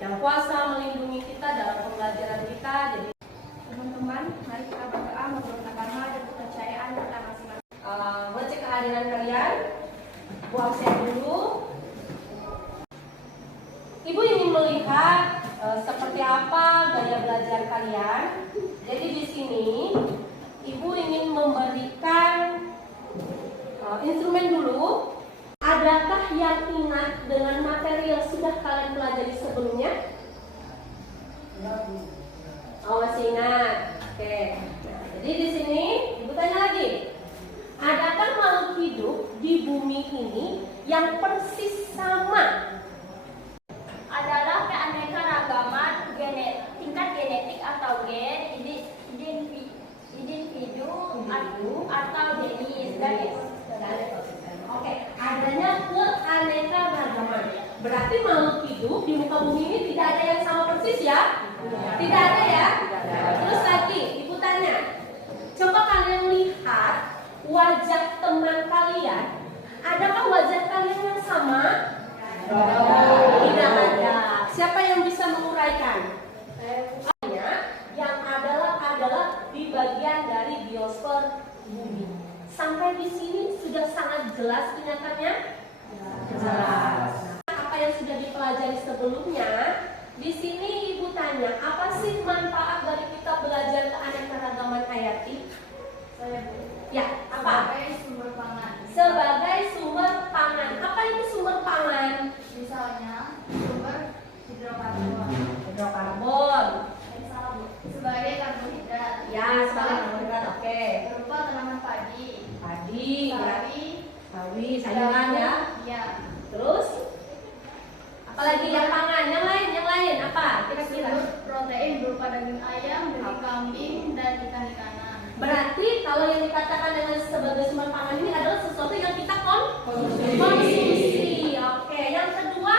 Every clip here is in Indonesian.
Yang kuasa melindungi kita dalam pembelajaran kita. Jadi teman-teman, mari kita berdoa menurut agama dan kepercayaan kita masing-masing. Ngecek kehadiran kalian. Buang share dulu. Ibu ingin melihat seperti apa gaya belajar kalian. Jadi di sini Ibu ingin memberikan instrumen dulu. Adakah yang ingat dengan materi yang sudah kalian pelajari sebelumnya? Oh, masih ingat. Oke. Nah, jadi di sini Ibu tanya lagi. Adakah makhluk hidup di bumi ini yang persis sama? Adalah keanekaragaman tingkat genetik atau gen, individu atau jenis dan ekosistem. Oke, adanya keanekaragaman. Berarti makhluk hidup di muka bumi ini tidak ada yang sama persis ya? Tidak ada ya? Terus lagi, Ibu tanya. Coba kalian lihat wajah teman kalian. Adakah wajah kalian yang sama? Tidak ada. Siapa yang bisa menguraikan? Yang adalah di bagian dari biosfer bumi. Sampai di sini sudah sangat jelas ingatannya? Jelas. Apa yang sudah dipelajari sebelumnya? Di sini Ibu tanya, apa sih manfaat dari kita belajar keanekaragaman hayati? Ya, apa? Sebagai sumber pangan. Sebagai sumber pangan. Apa itu sumber pangan? Misalnya sumber hidrokarbon. Hidrokarbon. Sebagai karbohidrat. Ya, sebagai karbohidrat. Oke. Berupa tanaman padi. Padi, Sawi, sayuran ya. Iya. Terus apalagi yang pangan? Yang lain apa? Kira-kira. Protein berupa daging ayam, daging kambing, dan ikan-ikanan. Berarti kalau yang dikatakan dengan sebagai sumber pangan ini adalah sesuatu yang kita konsumsi. Oke. Yang kedua,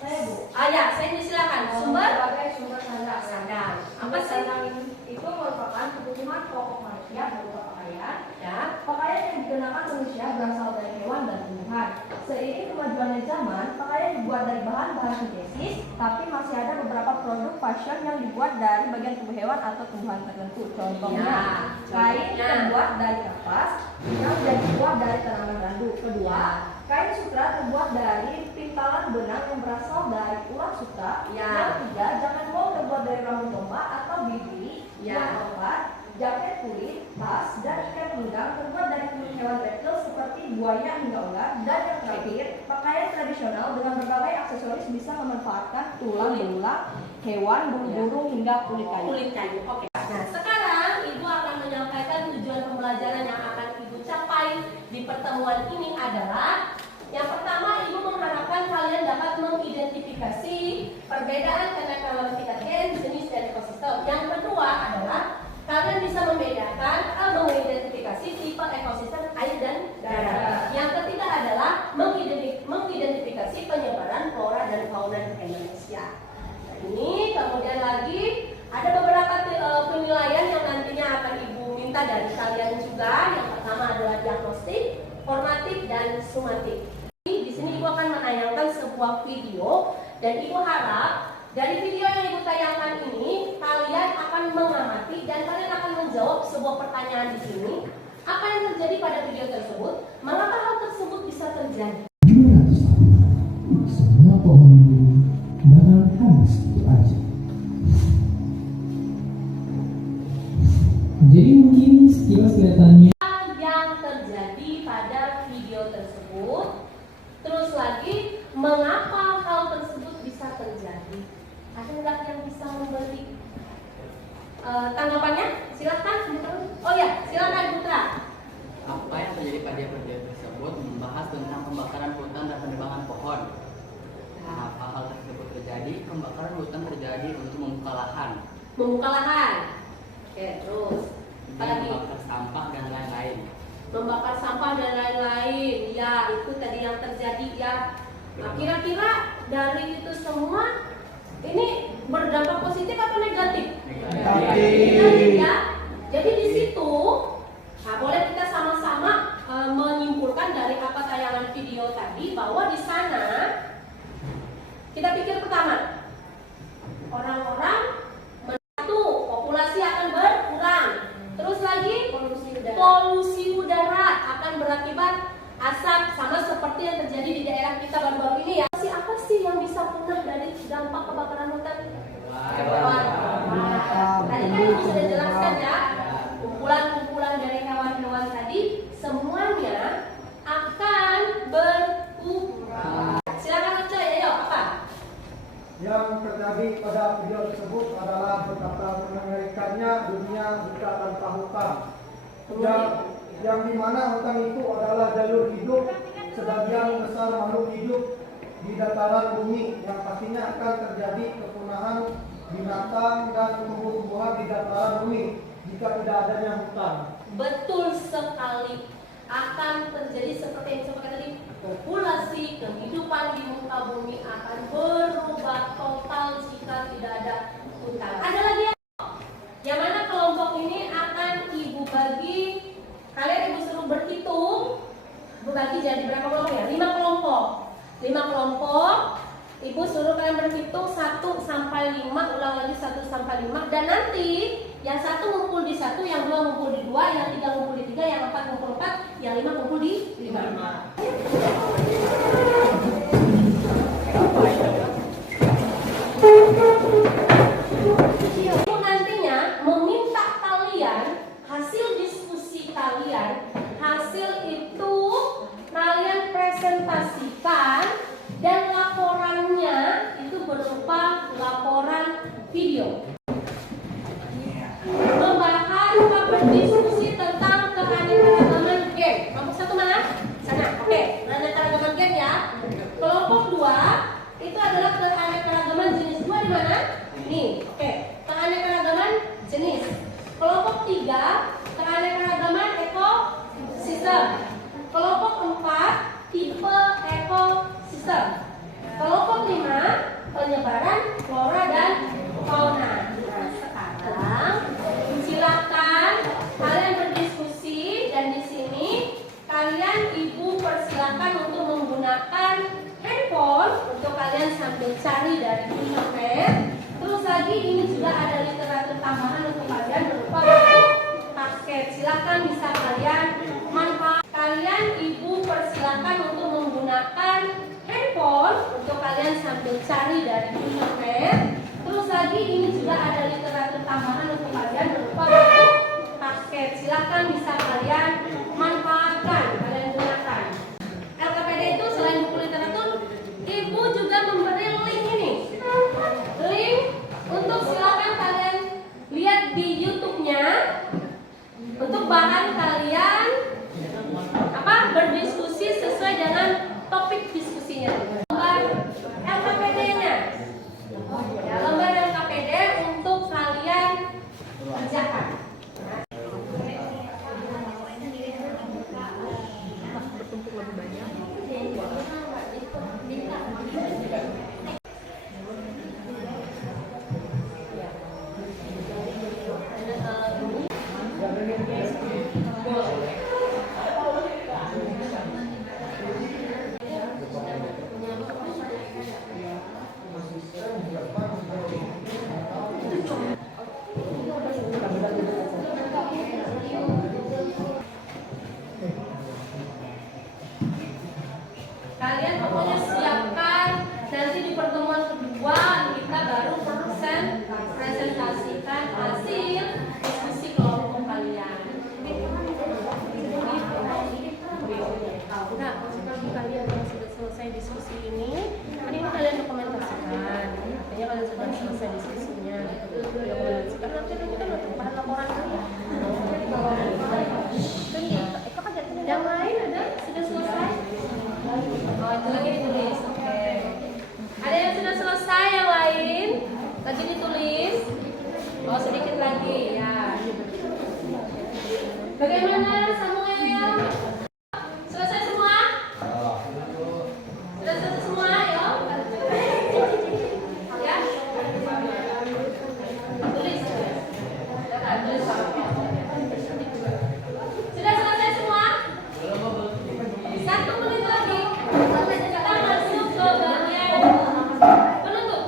saya disilakan. Sebagai sumber Sandang. Apa sih? Sandang itu merupakan kebutuhan pokok manusia berupa pakaian. Ya. Pakaian yang dikenakan manusia berasal dari hewan dan tumbuhan. Seiring kemajuannya zaman, pakaian dibuat dari bahan-bahan sintetis, tapi masih ada beberapa produk fashion yang dibuat dari bagian tubuh hewan atau tumbuhan tertentu. Contohnya, kain terbuat dari kapas yang dibuat dari tanaman randu. Kedua, kain sutra terbuat dari pintalan benang yang berasal dari ulat sutra. Yang ketiga, jaket wol terbuat dari rambut domba atau bibli. Yang keempat, jaket kulit, tas, dan ikat pinggang terbuat dari kulit hewan reptil seperti buaya hingga ular. Dan yang terakhir, pakaian tradisional dengan berbagai aksesoris bisa memanfaatkan tulang belulang, hewan, burung hingga kulit kayu. Oke. Nah, sekarang Ibu akan menyampaikan tujuan pembelajaran yang akan Ibu capai di pertemuan ini adalah yang pertama, Ibu mengharapkan kalian dapat mengidentifikasi perbedaan keanekaragaman tingkat gen, jenis, dan ekosistem. Yang kedua adalah kalian bisa membedakan atau mengidentifikasi tipe ekosistem air dan darat. Yang ketiga adalah mengidentifikasi penyebaran flora dan fauna di Indonesia. Nah, ini kemudian lagi ada beberapa penilaian yang nantinya akan Ibu minta dari kalian juga. Yang pertama adalah diagnostik, formatif, dan sumatif. Di sini Ibu akan menayangkan sebuah video dan Ibu harap dari video yang Ibu tayangkan ini kalian akan mengamati dan kalian akan menjawab sebuah pertanyaan di sini. Apa yang terjadi pada video tersebut? Mengapa hal tersebut bisa terjadi? 200 tahun, semua pohon itu bakal habis itu aja. Jadi mungkin sekilas kelihatannya Yang terjadi pada video tersebut. Terus lagi, mengapa hal tersebut bisa terjadi? Ada nggak yang bisa memberi tanggapannya? Silahkan. Oh ya, silakan Putra. Apa yang terjadi pada video tersebut membahas tentang pembakaran hutan dan penebangan pohon. Kenapa hal tersebut terjadi? Pembakaran hutan terjadi untuk membuka lahan, Membuka lahan. Oke, terus apa lagi? membakar sampah dan lain-lain. Membakar sampah dan lain-lain. Ya, itu tadi yang terjadi ya. Nah, kira-kira dari itu semua ini berdampak positif atau negatif? Negatif ya. Jadi di situ, nah boleh kita sama-sama menyimpulkan dari apa tayangan video tadi bahwa di sana kita pikir pertama orang-orang satu, populasi akan berkurang. Terus lagi polusi udara akan berakibat asap, sama seperti yang terjadi di daerah kita baru-baru ini ya. Apa sih yang bisa punah dari dampak kebakaran hutan? Hewan. Tadi kan Ibu sudah jelaskan ya, kumpulan-kumpulan dari hewan-hewan tadi semuanya akan berkurang. Silakan baca ya, yuk apa? Yang terjadi pada video tersebut adalah berkata mengerikannya dunia buka tanpa hutan. Yang dimana hutan itu adalah jalur hidup sebagian besar makhluk hidup di dataran bumi, yang pastinya akan terjadi kepunahan binatang dan tumbuh-tumbuhan di dataran bumi jika tidak adanya hutan. Betul sekali, akan terjadi seperti yang saya katakan tadi, populasi kehidupan di muka bumi akan berubah total jika tidak ada hutan. Ada lagi yang mana kelompok ini akan Ibu bagi, kalian Ibu suruh berhitung, Ibu bagi jadi berapa kelompok ya? 5 kelompok. 5 kelompok. Ibu suruh kalian berhitung 1 sampai 5, ulang lagi 1 sampai 5, dan nanti yang 1 ngumpul di 1, yang 2 ngumpul di 2, yang 3 ngumpul di 3, yang 4 ngumpul 4, yang 5 ngumpul di 5. Ibu nantinya meminta kalian hasil diskusi kalian, hasil itu kalian presentasikan, dan laporannya itu berupa laporan video. Membahas atau berdiskusi tentang keanekaragaman game. Kelompok 1 mana? Sana. Oke, keanekaragaman game ya. Kelompok 2 itu adalah keanekaragaman jenis 2 di mana? Ini. Oke, keanekaragaman jenis. Kelompok 3 keanekaragaman ekosistem. Kelompok 4 tipe ekosistem. Kelompok 5 penyebaran flora dan fauna. Nah, sekarang silakan kalian berdiskusi, dan di sini kalian Ibu persilakan untuk menggunakan handphone untuk kalian sambil cari dari internet. Terus lagi ini juga ada literatur tambahan untuk kalian berupa buku paket. Silakan bisa kalian manfaat. Kalian Ibu persilakan untuk menggunakan handphone untuk kalian sambil cari dari internet. Terus lagi ini juga ada literatur tambahan untuk kalian berupa buku paket. Silakan bisa kalian manfaatkan, kalian gunakan. LKPD itu selain buku literatur, Ibu juga memberi link ini. Link untuk silakan kalian lihat di YouTube-nya untuk bahan kalian berdiskusi sesuai dengan topik diskusinya. Lembar LKPD-nya, ya, lembar LKPD untuk kalian kerjakan. Kalian pokoknya siapkan, nanti di pertemuan kedua kita baru presentasikan hasil diskusi kelompok kalian. Nah, kalau kalian yang sudah selesai diskusi ini kalian dokumentasikan. Artinya kalian sudah selesai diskusinya, dokumentasikan. Nanti kita bahan laporan kalian. Yang lain ada sudah selesai? Oh, itu lagi ditulis. Oke. Ada yang sudah selesai, yang lain lagi ditulis. Oh, sedikit lagi ya. Bagaimana Samuel? Selesai semua? Sudah selesai semua, ya? Ya? Tulis. Silakan tulis. Sudah selesai semua? 1 menit lagi. Kita masuk ke bagian penutup.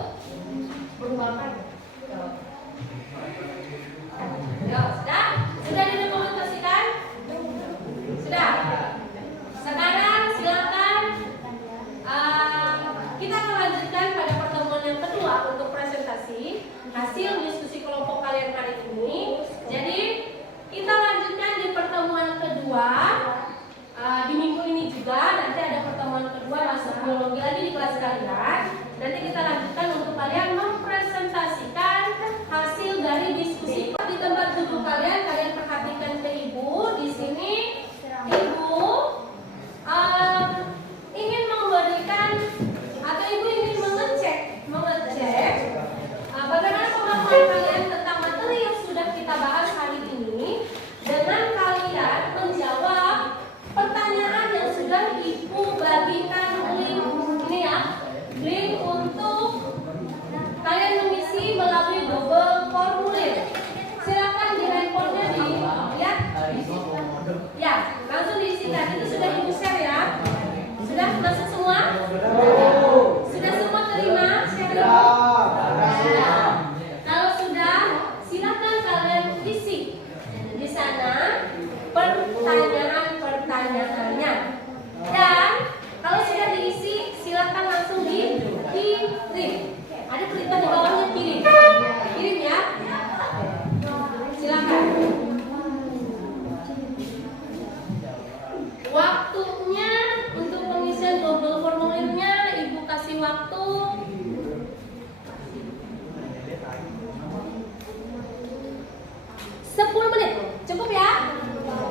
10 menit cukup ya?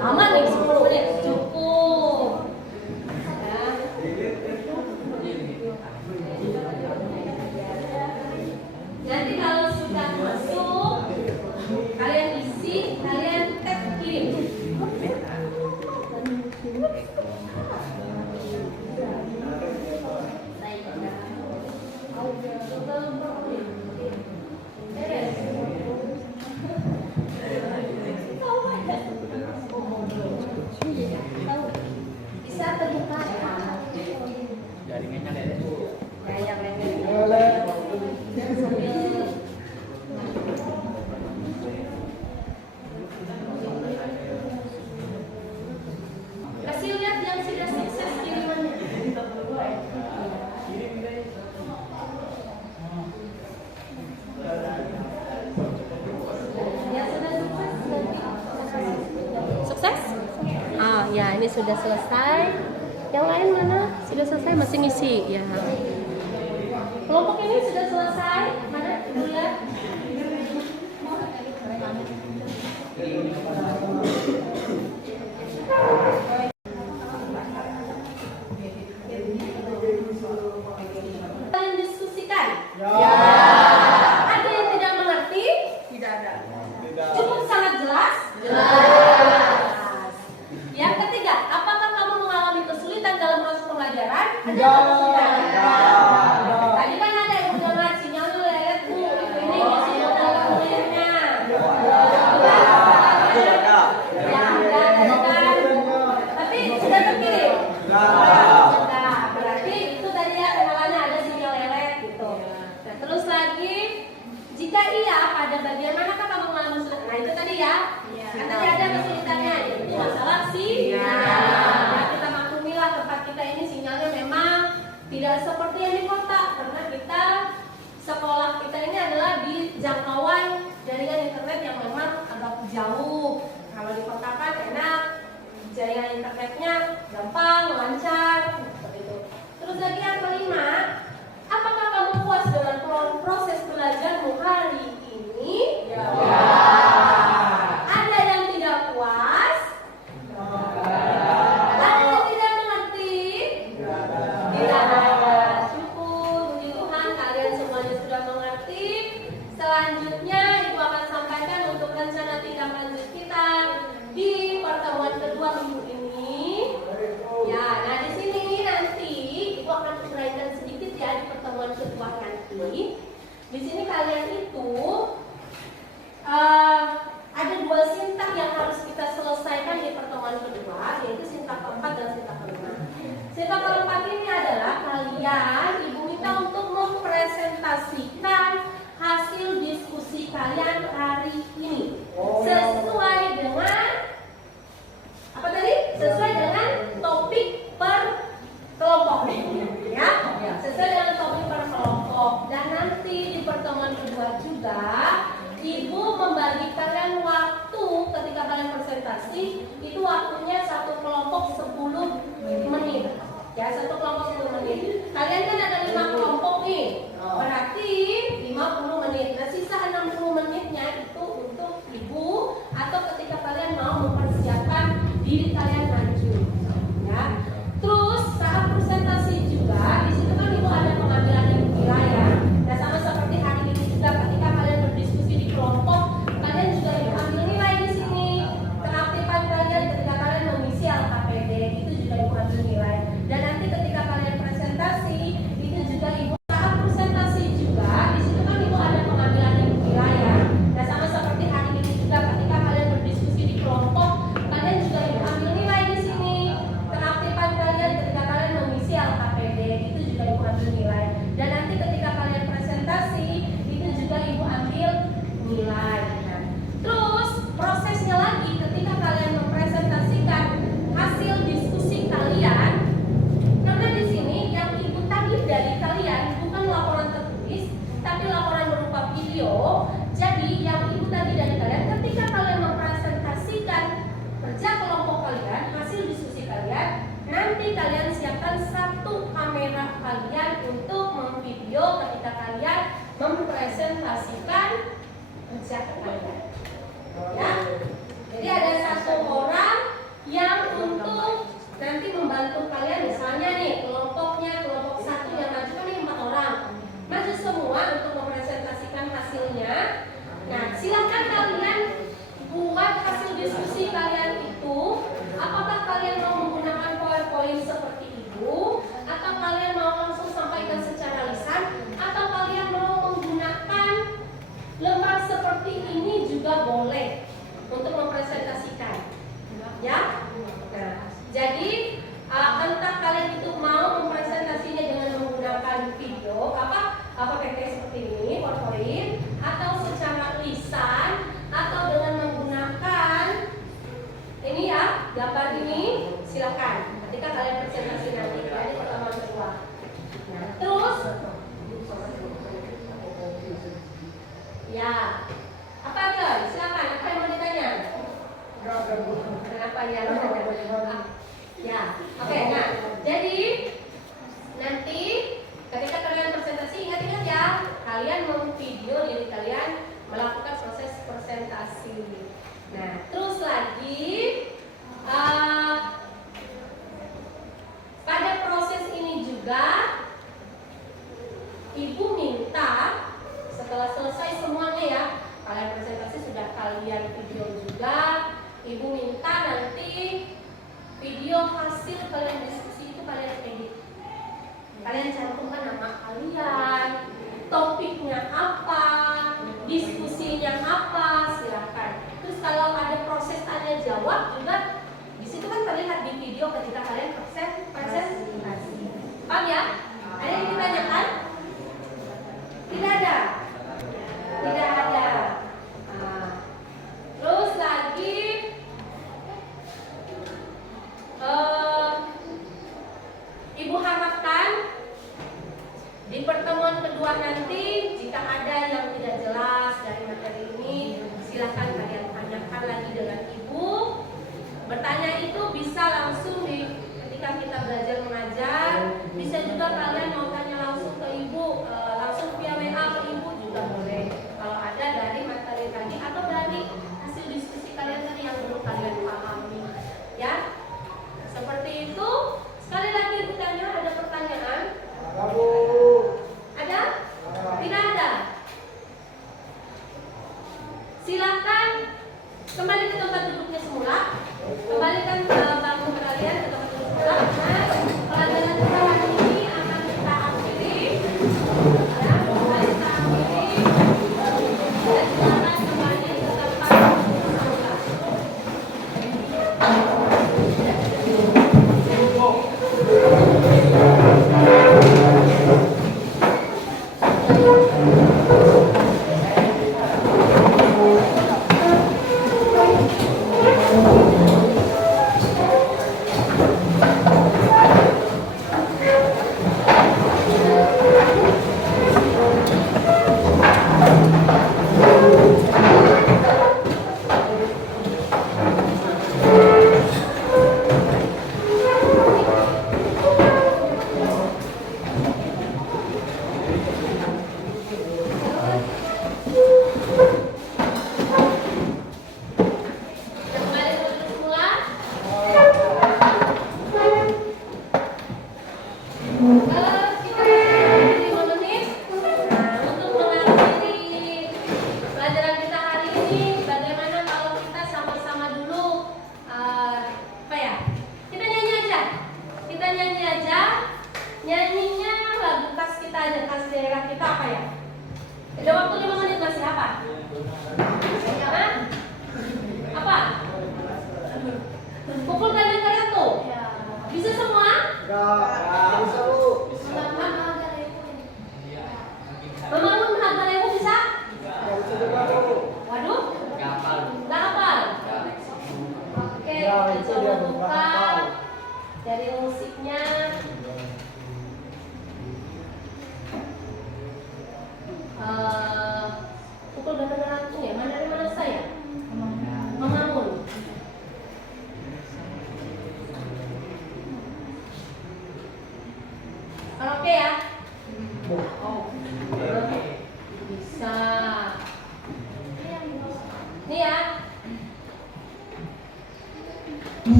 Aman nih 10 menit cukup. Nanti kalau sudah masuk, kalian isi, kalian tag kirim. Bisa terbuka Jaringannya lele. ya yang lain. Kasih lihat yang sudah sukses kirimannya. Yang sudah sukses nanti. Sukses? Ah ya, ini sudah selesai. Yang lain mana? Sudah selesai, masih ngisi ya. Kelompok ini sudah selesai. Mana? Ibu lihat. Kalian diskusikan. Ada yang tidak mengerti? Tidak ada. Cukup sangat jelas? Jelas. Yang ketiga, apakah kamu mengalami kesulitan dalam proses pembelajaran? Ada kesulitan? Tadi kan ada yang bilang sinyalnya lelet bu, ini sinyal dalam kuliahnya. Tapi sudah terkirim? Sudah. Berarti itu tadi ya kenalannya ada sinyal lelet gitu. Nah, terus lagi, jika iya, pada bagian manakah kamu mengalami kesulitan? Nah itu tadi ya. Kan tadi ada kesulitannya, itu masalah sinyal. Ya, kita maklumilah tempat kita ini sinyalnya memang tidak seperti yang di kota, karena kita sekolah kita ini adalah di jangkauan jaringan internet yang memang agak jauh. Kalau di kota kan enak, jaringan internetnya gampang, lancar, seperti itu. Terus lagi yang kelima, apakah kamu puas dengan proses belajarmu hari ini? Ada yang tidak puas? Ada yang tidak mengerti? Tidak ada. Syukur, puji Tuhan kalian semuanya sudah mengerti. Selanjutnya Ibu akan sampaikan untuk rencana tindak lanjut kita di pertemuan kedua minggu ini. Ya, nah di sini nanti Ibu akan uraikan sedikit ya di pertemuan kedua nanti. Di sini kalian itu ada dua sintak yang harus kita selesaikan di pertemuan kedua, yaitu sintak keempat dan sintak kelima. Sintak keempat ini adalah kalian, Ibu minta untuk mempresentasikan hasil diskusi kalian hari ini sesuai dengan apa tadi? Sesuai dengan topik per kelompok, ya. Sesuai dengan topik per kelompok. Dan nanti di pertemuan kedua juga Ibu membagi kalian waktu ketika kalian presentasi, itu waktunya satu kelompok 10 menit. Ya, satu kelompok 10 menit. Kalian kan ada 5 kelompok nih. Berarti 50 menit. Nah, sisa 60 menitnya itu untuk Ibu atau ketika kalian mau mempersiapkan diri kalian maju. Ya. Terus saat presentasi juga, di situ kan Ibu ada pengambilan nilai ya. Nah, sama seperti hari ini juga ketika kalian berdiskusi di kelompok, kalian juga Ibu ambil nilai di sini. Keaktifan kalian ketika kalian mengisi LKPD itu juga Ibu ambil nilai. Dan nanti ketika kalian presentasi itu juga Ibu saat presentasi juga, di situ kan Ibu ada pengambilan nilai ya. Nah, sama seperti hari ini juga ketika kalian berdiskusi di kelompok, kalian juga Ibu ambil nilai di sini. Keaktifan kalian ketika kalian mengisi LKPD itu juga Ibu ambil nilai. Dan nanti ketika kalian presentasi itu juga Ibu ambil nilai. Nah, terus prosesnya lagi ketika kalian mempresentasikan hasil diskusi kalian, karena di sini yang Ibu tagih dari kalian bukan laporan tertulis, tapi laporan berupa video. Jadi yang Ibu tagih dari kalian ketika kalian mempresentasikan kerja kelompok kalian, hasil diskusi kalian, nanti kalian siapkan satu kamera kalian untuk memvideo kalian mempresentasikan kerja kalian. Ya, jadi ada satu orang yang untuk nanti membantu kalian, misalnya nih kelompoknya, kelompok satu yang maju kan nih 4 orang, maju semua untuk mempresentasikan hasilnya. Nah, silakan kalian buat hasil diskusi kalian itu. Apakah kalian mau menggunakan PowerPoint seperti itu, atau kalian mau langsung sampaikan secara lisan, atau kalian mau menggunakan lembar seperti ini juga boleh untuk mempresentasikan, ya. Nah, jadi entah kalian itu mau mempresentasinya dengan menggunakan video apa kayak seperti ini PowerPoint, atau secara lisan, atau dengan menggunakan ini ya gambar ini, silakan ketika kalian presentasi nanti ya di pertemuan kedua. Nah, terus ya apa guys, silakan, apa yang mau ditanya? Kenapa ya? Ya, oke. Nah, jadi nanti ketika kalian presentasi, ingat-ingat ya, kalian memvideo diri kalian melakukan proses presentasi. Nah, terus lagi pada proses ini juga ibu minta setelah selesai semuanya ya, kalian presentasi sudah kalian video juga, ibu minta nanti video hasil kalian diskusi itu kalian edit. Kalian cantumkan nama kalian, topiknya apa, diskusinya apa, silakan. Terus kalau ada proses tanya jawab juga di situ kan terlihat di video ketika kalian presentasi. Paham ya? Ada yang ditanyakan? Tidak ada. Tidak ada. Nah, terus lagi ibu harapkan di pertemuan kedua nanti jika ada yang tidak jelas dari materi ini, silakan kalian tanyakan lagi dengan ibu. Bertanya itu bisa langsung ketika kita belajar mengajar, bisa juga kalian mau tanya langsung ke ibu, langsung via WA ke ibu juga boleh. Kalau ada dari materi tadi atau dari hasil diskusi kalian tadi yang belum kalian pahami, ya. Seperti itu. Sekali lagi ibu tanya, ada pertanyaan? Ada? Tidak ada? Silakan kembali ke tempat duduknya semula. Kembalikan bangku kalian ke tempat duduk semula. Nah, pelajaran kita hari ini akan kita akhiri. Ya, akan kita akhiri. Dan silakan kembali ke tempat duduk semula.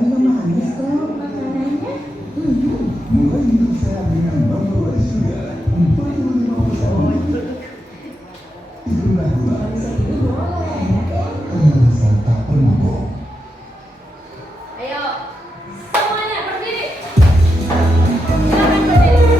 juga manis kok makanannya. Mulai hidup sehat dengan Bambu Rice Sugar 45%. Gula gula. Bisa gitu boleh, enak ya. Rasa tak pernah bohong. Ayo, semuanya berdiri. Silakan berdiri.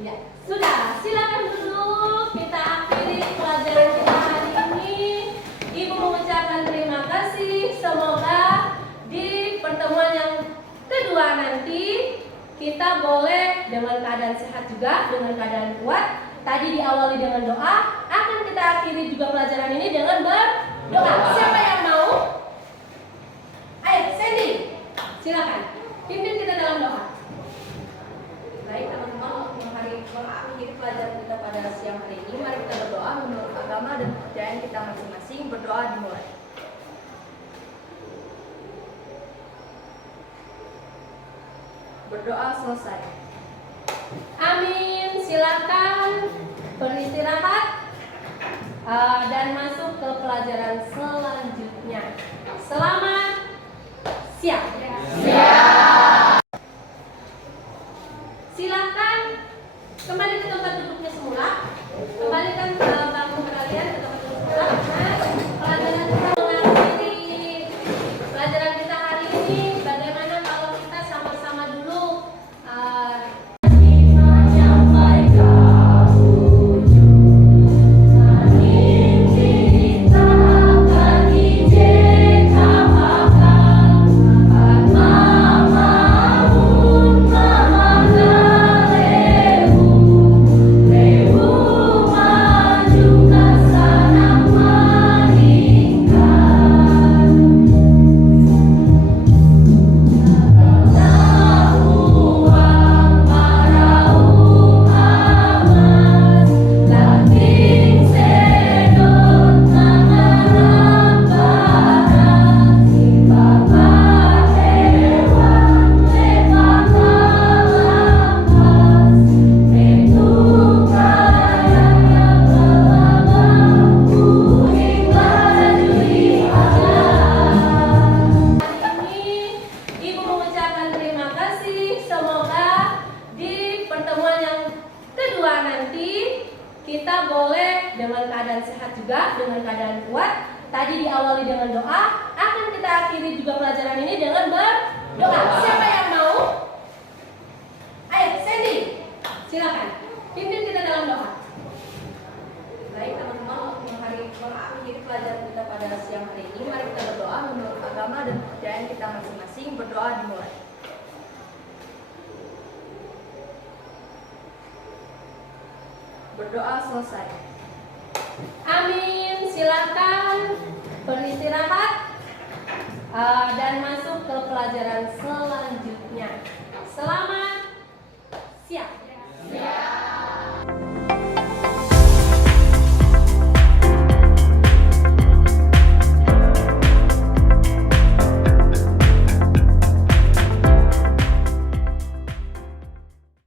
Iya, sudah. Silakan duduk. Kita akhiri pelajaran kita hari ini. Ibu mengucapkan terima kasih. Semoga di pertemuan yang kedua nanti kita boleh dengan keadaan sehat juga, dengan keadaan kuat. Tadi diawali dengan doa, akan kita akhiri juga pelajaran ini dengan berdoa. Siapa yang mau? Ayo, Sandy, silakan. Pimpin kita dalam doa. Baik teman-teman, untuk mengakhiri pelajaran kita pada siang hari ini, mari kita berdoa menurut agama dan kepercayaan kita masing-masing. Berdoa dimulai. Berdoa selesai. Amin. Silakan beristirahat dan masuk ke pelajaran selanjutnya. Selamat siang. Silakan kembali ke tempat duduknya semula. Kembalikan bangku kalian ke tempat duduk semula. Pelajaran kita mengakhiri pelajaran kita hari ini. Bagaimana kalau kita sama-sama dulu kita boleh dengan keadaan sehat juga, dengan keadaan kuat. Tadi diawali dengan doa, akan kita akhiri juga pelajaran ini dengan berdoa. Siapa yang mau? Ayo, Sandy, silakan. Pimpin kita dalam doa. Baik teman-teman, untuk mengakhiri pelajaran kita pada siang hari ini, mari kita berdoa menurut agama dan kepercayaan kita masing-masing. Berdoa dimulai. Berdoa selesai. Amin. Silakan beristirahat dan masuk ke pelajaran selanjutnya. Selamat siang.